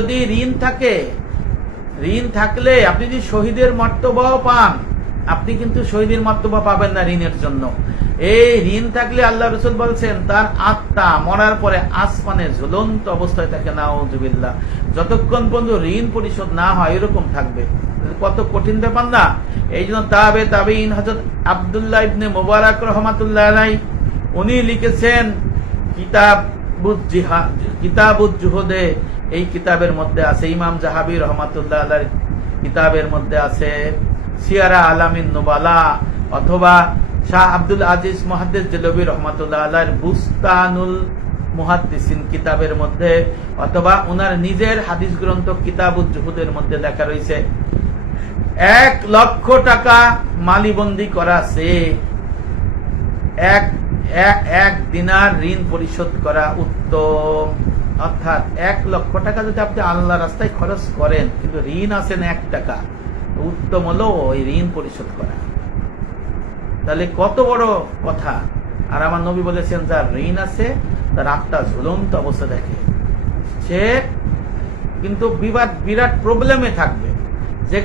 যদি ঋণ থাকে, ঋণ থাকলে আপনি যদি শহীদের মর্তবাও পান, আপনি কিন্তু শহীদের মর্তবা পাবেন না ঋণের জন্য। এই ঋণ থাকলে আল্লাহ রসুল বলছেন, তার আত্মা মরার পরে আসমানে ঝুলন্ত অবস্থায় থাকে না যতক্ষণ পর্যন্ত ঋণ পরিশোধ না হয়, এরকম থাকবে। কত কঠিন ব্যাপার না। এই জন্য তাবে তাবে ইন হজরত আবদুল্লাহ ইবনে মোবারক রহমাতুল্লাহ উনি লিখেছেন কিতাব এই কিতাবের মধ্যে আছে ইমাম জাহাবি রহমাতুল্লাহ কিতাবের মধ্যে আছে সিয়ারা আলামিন নোবালা অথবা শাহ আব্দুল আজিজ জেলবি রহমাতুল্লাহ বুস্তানুল মুহাদ্দিসিন কিতাবের মধ্যে অথবা ওনার নিজের হাদিস গ্রন্থ কিতাবুজ জুহুদের মধ্যে লেখা রয়েছে। এক লক্ষ টাকা মালিবন্দি করা আছে। এক এক- দিনার ঋণ পরিশোধ করা উত্তম। অর্থাৎ এক লক্ষ টাকা যদি আপনি আল্লাহ রাস্তায় খরচ করেন, কিন্তু ঋণ আছেন এক টাকা উত্তম হলো ওই ঋণ পরিশোধ করা। তাহলে কত বড় কথা। আর আমার নবী বলেছেন, যার ঋণ আছে, তার আত্মা ঝুলন্ত অবস্থা দেখে। সে কিন্তু বিবাদ, বিরাট প্রবলেমে থাকবে। যে